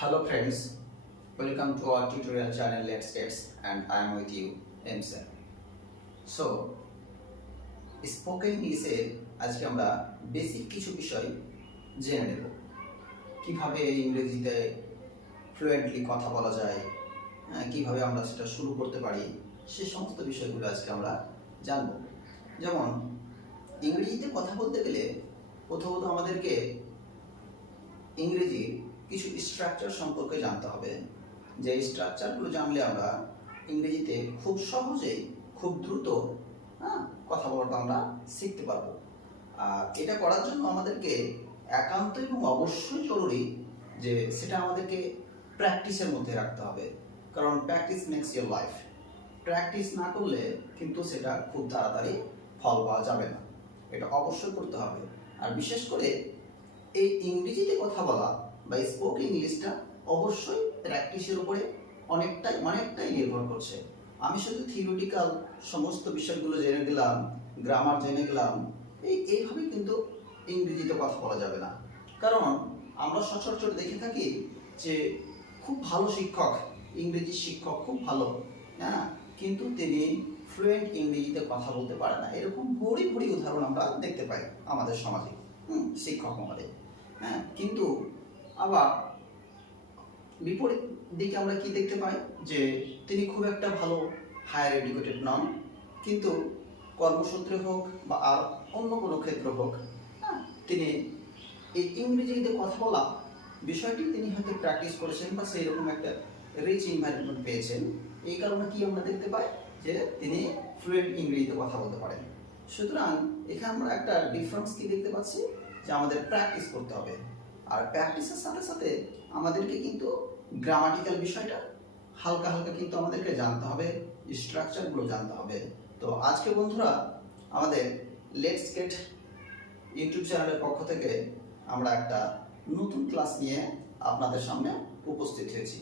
Hello friends, welcome to our tutorial channel Let's Test, and I am with you MSEN. So spoken ইংলিশে আজকে আমরা basic কিছু বিষয় জেনে নেব। কিভাবে ইংরেজিতে ফ্লুয়েন্টলি কথা বলা যায়, কিভাবে আমরা সেটা শুরু করতে পারি, সেই সমস্ত বিষয়গুলো আজকে আমরা জানব। যেমন ইংরেজিতে কথা বলতে গেলে প্রথমত আমাদেরকে ইংরেজির কিছু স্ট্রাকচার সম্পর্কে জানতে হবে। যে স্ট্রাকচারগুলো জানলে আমরা ইংরেজিতে খুব সহজেই খুব দ্রুত কথা বলাটা আমরা শিখতে পারবো। আর এটা করার জন্য আমাদেরকে একান্ত এবং অবশ্যই জরুরি যে সেটা আমাদেরকে প্র্যাকটিসের মধ্যে রাখতে হবে, কারণ practice makes your life. Practice না করলে কিন্তু সেটা খুব তাড়াতাড়ি ফল পাওয়া যাবে না, এটা অবশ্যই করতে হবে। আর বিশেষ করে এই ইংরেজিতে কথা বলা বা স্পোকেন ইংলিশটা অবশ্যই প্র্যাকটিসের উপরে অনেকটাই নির্ভর করছে। আমি শুধু থিওরিটিক্যাল সমস্ত বিষয়গুলো জেনে গেলাম, গ্রামার জেনে গেলাম, এইভাবে কিন্তু ইংরেজিতে কথা বলা যাবে না। কারণ আমরা সচরাচর দেখে থাকি যে খুব ভালো শিক্ষক, ইংরেজি শিক্ষক খুব ভালো, কিন্তু তিনি ফ্লুয়েন্ট ইংরেজিতে কথা বলতে পারে না। এরকম ভরি উদাহরণ আমরা দেখতে পাই আমাদের সমাজে, শিক্ষক মহলে। কিন্তু আবার বিপরীত দিকে আমরা কি দেখতে পাই যে তিনি খুব একটা ভালো হায়ার এডুকেটেড নন, কিন্তু কর্মসূত্রে হোক বা আর অন্য কোনো ক্ষেত্র হোক, তিনি এই ইংরেজিতে কথা বলা বিষয়টি তিনি হয়তো প্র্যাকটিস করেছেন বা সেই রকম একটা রিচ এনভায়রনমেন্ট পেয়েছেন। এই কারণে কি আমরা দেখতে পাই যে তিনি ফ্লুয়েন্ট ইংরেজিতে কথা বলতে পারেন। সুতরাং এখানে আমরা একটা ডিফারেন্স কি দেখতে পাচ্ছি যে আমাদের প্র্যাকটিস করতে হবে। আর প্র্যাকটিসের সাথে সাথে আমাদেরকে কিন্তু গ্রামাটিক্যাল বিষয়টা হালকা কিন্তু আমাদেরকে জানতে হবে, স্ট্রাকচারগুলো জানতে হবে। তো আজকে বন্ধুরা আমাদের লেটস গেট ইউটিউব চ্যানেলের পক্ষ থেকে আমরা একটা নতুন ক্লাস নিয়ে আপনাদের সামনে উপস্থিত হয়েছি।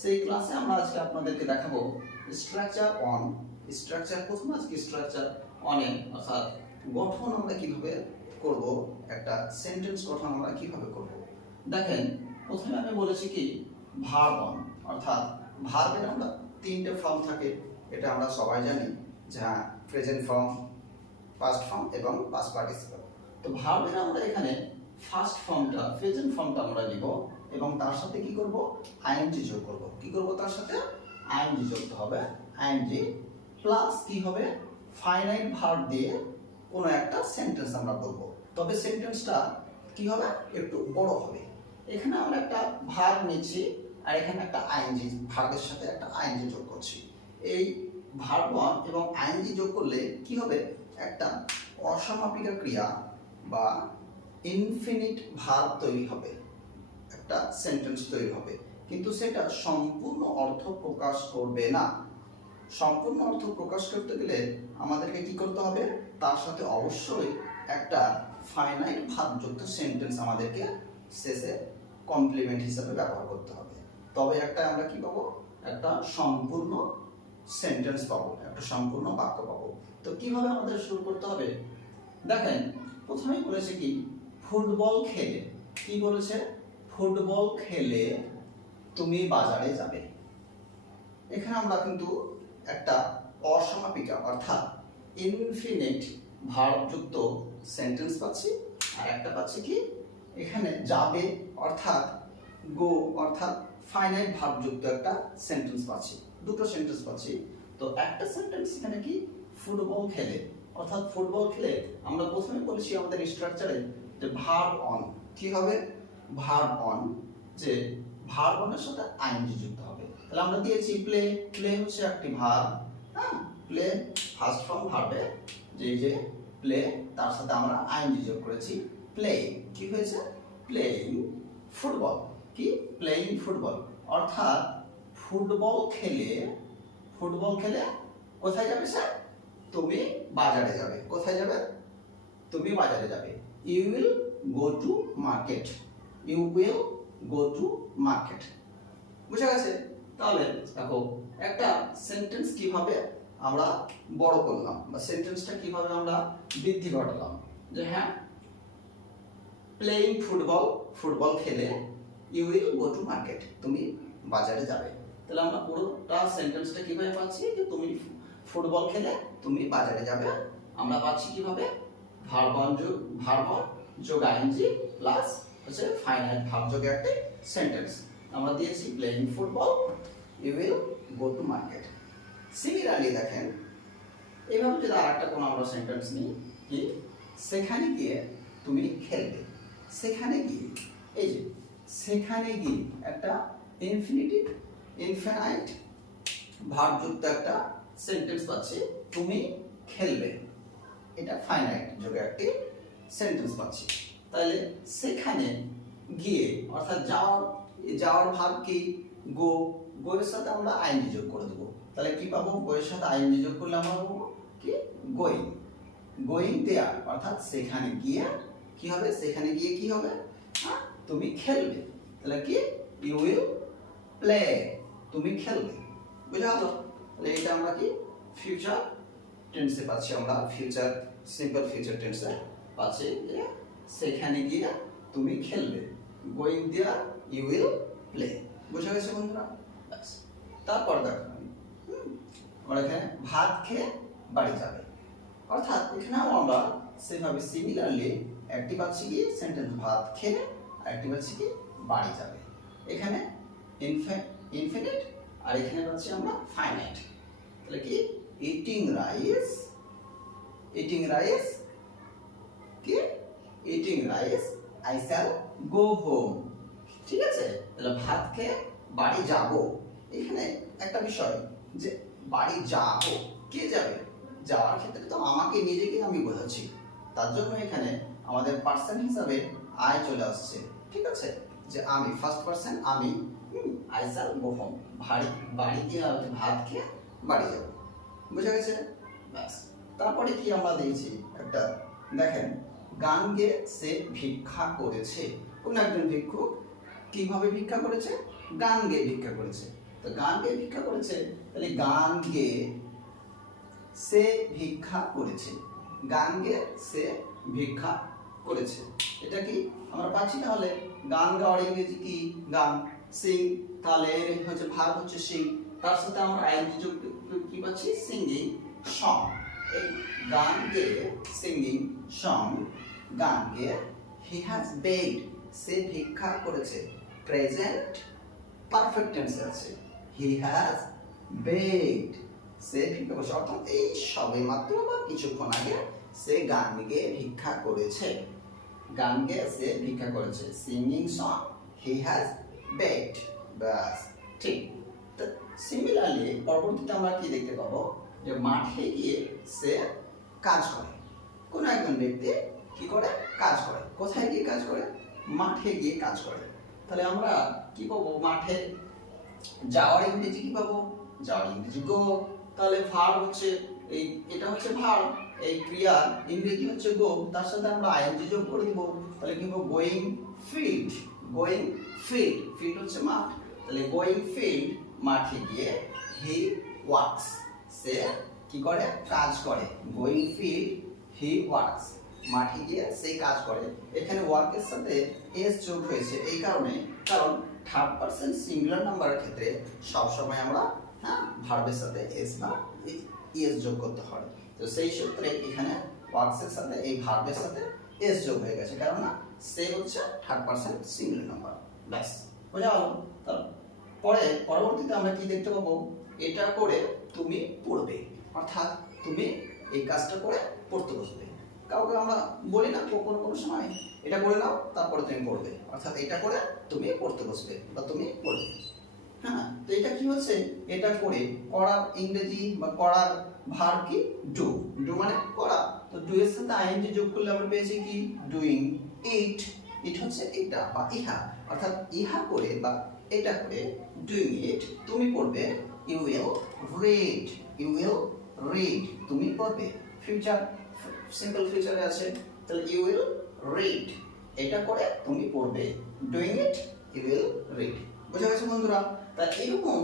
সেই ক্লাসে আমরা আজকে আপনাদেরকে দেখাবো প্রথম আজকে স্ট্রাকচার অনে, অর্থাৎ গঠন আমরা কিভাবে করব, একটা সেন্টেন্স গঠন আমরা কিভাবে করব। দেখেন প্রথমে আমি বলেছি কি ভার্ব অন, অর্থাৎ ভার্বের আমরা তিনটে ফর্ম থাকে, এটা আমরা সবাই জানি, যা প্রেজেন্ট ফর্ম, পাস্ট ফর্ম এবং পাস্ট পার্টিসিপল। তো ভার্বের আমরা এখানে ফার্স্ট ফর্মটা, প্রেজেন্ট ফর্মটা আমরা নিব এবং তার সাথে কি করব, আইএনজি যোগ করব। কি করব, তার সাথে আইএনজি যোগতে হবে। আইএনজি প্লাস কি হবে, ফাইনাইট ভার্ব দিয়ে কোনো একটা সেন্টেন্স আমরা বলবো, তবে সেন্টেন্সটা কি হবে, একটু বড় হবে। এখানে আমরা একটা ভার্ব নিচ্ছি আর এখানে একটা আইএনজি, ভার্বের সাথে একটা আইএনজি যোগ করছি। এই ভার্ব এবং আইএনজি যোগ করলে কি হবে, একটা অসমাপিকা ক্রিয়া বা ইনফিনিট ভার্ব তৈরি হবে, একটা সেন্টেন্স তৈরি হবে, কিন্তু সেটা সম্পূর্ণ অর্থ প্রকাশ করবে না। সম্পূর্ণ অর্থ প্রকাশ করতে গেলে আমাদেরকে কি করতে হবে, তার সাথে অবশ্যই একটা ফাইনাইট ভার্বযুক্ত সেন্টেন্স আমাদেরকে শেষে কমপ্লিমেন্ট হিসেবে ব্যবহার করতে হবে। তবে একটা আমরা কি পাবো, একটা সম্পূর্ণ সেন্টেন্স পাবো, একটা সম্পূর্ণ বাক্য পাবো। তো কিভাবে আমাদের শুরু করতে হবে, দেখেন প্রথমেই বলেছে কি ফুটবল খেলে, কি বলেছে, ফুটবল খেলে তুমি বাজারে যাবে। এখানে আমরা কিন্তু একটা অসমাপিকা অর্থাৎ ইনফিনিট ভার্বযুক্ত সেন্টেন্স পাচ্ছি, আর একটা পাচ্ছি কি এখানে যাবে অর্থাৎ গো অর্থাৎ ফাইনাইট ভার্বযুক্ত একটা সেন্টেন্স পাচ্ছি, দুটো সেন্টেন্স পাচ্ছি। তো একটা সেন্টেন্স এখানে কি ফুটবল খেলে, অর্থাৎ ফুটবল খেলে আমরা প্রথমে বলেছি আমাদের স্ট্রাকচারে যে ভার্ব অন, কি হবে, ভার্ব অন, যে ভার্ব অনের সাথে আইএনজি যুক্ত হবে। তাহলে আমরা দিয়েছি প্লে, প্লে হচ্ছে একটি ভার্ব, প্লে ফার্স্ট ফর্ম ভার্বে, যে প্লে তার সাথে আমরা আইএনজি যোগ করেছি, প্লে কি হয়েছে, প্লেইং ফুটবল, কি প্লেইং ফুটবল, অর্থাৎ ফুটবল খেলে কোথায় যাবে স্যার, তুমি বাজারে যাবে। কোথায় যাবে, তুমি বাজারে যাবে। You will go to market, you will go to market. বুঝা গেছে? তাহলে দেখো একটা সেন্টেন্স কিভাবে আমরা বড় করলাম বা সেন্টেন্সটা কিভাবে আমরা বৃদ্ধি ঘটালাম, যে হ্যাঁ প্লেইং ফুটবল, ফুটবল খেলে you will go to market, তুমি বাজারে যাবে। তাহলে আমরা পুরোটা সেন্টেন্সটা কিভাবে পাচ্ছি যে তুমি ফুটবল খেলে তুমি বাজারে যাবে, আমরা পাচ্ছি কিভাবে ভার্ব যোগ আইএনজি প্লাস হচ্ছে ফাইনাইট ভার্ব যোগে একটা সেন্টেন্স আমরা দিয়েছি playing football you will go to market. Similarly দেখেন এইভাবে যদি আরেকটা কোনো আমরা সেন্টেন্স নিই কি সেখানে গিয়ে তুমি খেলবে, সেখানে গিয়ে, এই যে সেখানে গিয়ে একটা ইনফিনাইট ভার্ব যুক্ত একটা সেন্টেন্স পাচ্ছি তুমি খেলবে, এটা ফাইনাইট যোগে একটি সেন্টেন্স পাচ্ছি। তাহলে সেখানে গিয়ে অর্থাৎ যাওয়ার ভাব কি গো, গো এর সাথে আমরা আইএনজি যোগ করে দেবো, তাহলে কি পাবো গো এর সাথে আইএনজি যোগ করলে আমরা পাবো কি গোয়িং দেয়ার, অর্থাৎ সেখানে গিয়ে কি হবে, সেখানে গিয়ে কি হবে তুমি খেলবে, তাহলে কি ইউ উইল প্লে, তুমি খেলবে, বুঝা গেল। তাহলে এটা আমরা কি ফিউচার টেন্সে পাচ্ছি, আমরা ফিউচার সিম্পল ফিউচার টেন্সে পাচ্ছি যে সেখানে গিয়ে তুমি খেলবে, going there you will play, বুঝা গেছে বন্ধুরা। তারপর দেখো আমরা এখানে ভাত খেয়ে বাড়ি যাবে, অর্থাৎ এখানেও আমরা সেভাবে সিমিলারলি একটি পাচ্ছি কি সেন্টেন্স ভাত খেয়ে আর একটি পাচ্ছি কি বাড়ি যাবে, এখানে ইনফিনিট আর এখানে পাচ্ছি আমরা ফাইনাইট, তাহলে কি ইটিং রাইস কি eating rice I shall go home, ঠিক আছে। তাহলে ভাত খেয়ে বাড়ি যাব, এখানে একটা বিষয় যে বাড়ি যাব, কে যাবে, যাওয়ার ক্ষেত্রে তো আমাকে নিজেকে আমি বোঝাচ্ছি, তার জন্য এখানে আমাদের পার্সন হিসাবে আই চলে আসছে, ঠিক আছে, যে আমি ফার্স্ট পার্সন আমি আই শ্যাল গো হোম, বাড়ি গিয়ে ভাত খেয়ে বাড়ি যাব, বুঝা গেছে। ব্যাস তারপরে কি আমরা দেখছি একটা দেখেন গান গেয়ে সে ভিক্ষা করেছে, কোন একজন ভিক্ষুক কিভাবে ভিক্ষা করেছে, গান গেয়ে ভিক্ষা করেছে, তো গান গেয়ে ভিক্ষা করেছে, তাহলে গান গেয়ে সে ভিক্ষা করেছে, গান গেয়ে সে ভিক্ষা করেছে, এটা কি আমরা পাচ্ছি, তাহলে গান গাওয়ার ইংরেজি কি গান, সিং, তাহলে এর হচ্ছে ভার্ব হচ্ছে সিং, তার সাথে আমরা আইএনজি যোগ কি পাচ্ছি সিঙ্গিং সং, এই গান গেয়ে সিঙ্গিং সং, গান গেয়ে হি হ্যাজ বেগড সে ভিক্ষা করেছে, প্রেজেন্ট পারফেক্ট টেন্সে আছে, হি হ্যাজ বেগড সে ভিক্ষা করেছে, অর্থাৎ এই সবে মাত্র বা কিছুক্ষণ আগে সে গান গেয়ে ভিক্ষা করেছে, গান গেয়ে সে ভিক্ষা করেছে, singing song he has begged, বাস ঠিক। সিমিলারলি পরবর্তীতে আমরা কি দেখতে পাবো যে মাঠে গিয়ে সে কাজ করে, কোন একজন ব্যক্তি কি করে কাজ করে, কোথায় গিয়ে কাজ করে, মাঠে গিয়ে কাজ করে, তাহলে আমরা কি পাবো মাঠে যাওয়ার ইংরেজি কি পাবো, যাওয়ার ইংরেজি গো, তাহলে ভার্ব হচ্ছে এই এটা হচ্ছে ভার্ব, এই ক্রিয়ার ইংরেজি হচ্ছে গো, তার সাথে আমরা আইএনজি যোগ করে দিব, তাহলে কি হবে গোয়িং ফিল্ড, ফিল্ড হচ্ছে মাঠ, তাহলে গোয়িং ফিল্ড মাঠে গিয়ে হি ওয়ার্কস সে কি করে কাজ করে, গোয়িং ফিল্ড হি ওয়ার্কস মাঠে গিয়ে সে কাজ করে, এখানে ওয়ার্কের সাথে এস যোগ হয়েছে এই কারণে, কারণ থার্ড পারসন সিঙ্গুলার নাম্বারের ক্ষেত্রে সব সময় আমরা ভার্বের সাথে এস বা এস যোগ করতে হয়, তো সেই সূত্রে এখানে ওয়ার্কসের সাথে এই ভার্বের সাথে এস যোগ হয়ে গেছে, কারণ সে হচ্ছে থার্ড পারসন সিঙ্গুলার নাম্বার, ব্যাস বোঝা গেল। তারপরে পরবর্তীতে আমরা কি দেখতে পাবো, এটা করে তুমি পড়বে, অর্থাৎ তুমি এই কাজটা করে পড়তে বসবে, কাউকে আমরা বলি না কোনো সময় এটা করে নাও তারপরে তুমি পড়বে, অর্থাৎ এটা করে তুমি পড়তে বসবে বা তুমি পড়বে, হ্যাঁ। তো এটা কি হচ্ছে, এটা করে করার ইংরেজি বা করার ভার্ব কি ডু, মানে করা, তো ডু এর সাথে আইএনজি যোগ করলে আমরা পেয়েছি কি ডুইং ইট হচ্ছে এটা বা ইহা, অর্থাৎ ইহা করে বা এটা করে ডুইং ইট তুমি পড়বে, ইউ উইল রিড তুমি পড়বে, ফিউচার সিম্পল ফিউচারে আছে, তাহলে ইউ উইল রিড এটা করে তুমি পড়বে, doing it you will read, বুঝা গেছে বন্ধুরা। তা এরকম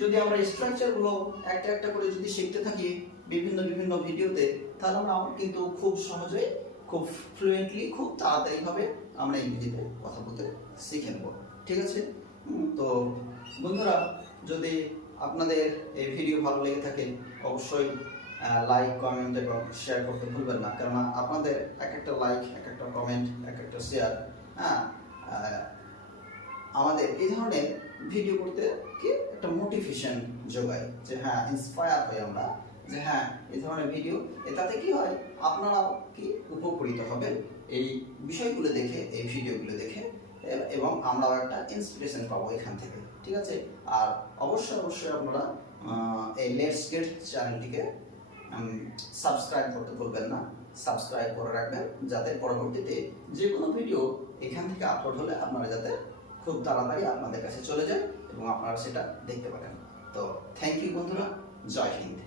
যদি আমরা স্ট্রাকচারগুলো একটা একটা করে যদি শিখতে থাকি বিভিন্ন ভিডিওতে, তাহলে আমরা কিন্তু খুব সহজেই খুব ফ্লুয়েন্টলি, খুব তাড়াতাড়িভাবে আমরা ইংরেজিতে কথা বলতে শিখে নেব। ঠিক আছে? তো বন্ধুরা, যদি আপনাদের এই ভিডিও ভালো লেগে থাকে অবশ্যই লাইক, কমেন্ট এবং শেয়ার করতে ভুলবেন না, কেননা আপনাদের এক একটা লাইক, এক একটা কমেন্ট, এক একটা শেয়ার আমাদের এই ধরনের ভিডিও করতে কি একটা মোটিভেশন যোগায়, যে হ্যাঁ ইন্সপায়ার হই আমরা, যে হ্যাঁ এই ধরনের ভিডিও তাতে কি হয় আপনারাও কি উপকৃত হবেন এই বিষয়গুলো দেখে, এই ভিডিওগুলো দেখে, এবং আমরাও একটা ইন্সপিরেশন পাবো এখান থেকে। ঠিক আছে? আর অবশ্যই আপনারা এই লেটস গেট চ্যানেলটিকে সাবস্ক্রাইব করতে ভুলবেন না, সাবস্ক্রাইব করে রাখবেন, যাতে পরবর্তীতে যে কোনো ভিডিও এখান থেকে আপলোড হলে আপনারা যাতে খুব তাড়াতাড়ি আপনাদের কাছে চলে যায় এবং আপনারা সেটা দেখতে পারেন। তো থ্যাংক ইউ বন্ধুরা, জয় হিন্দ।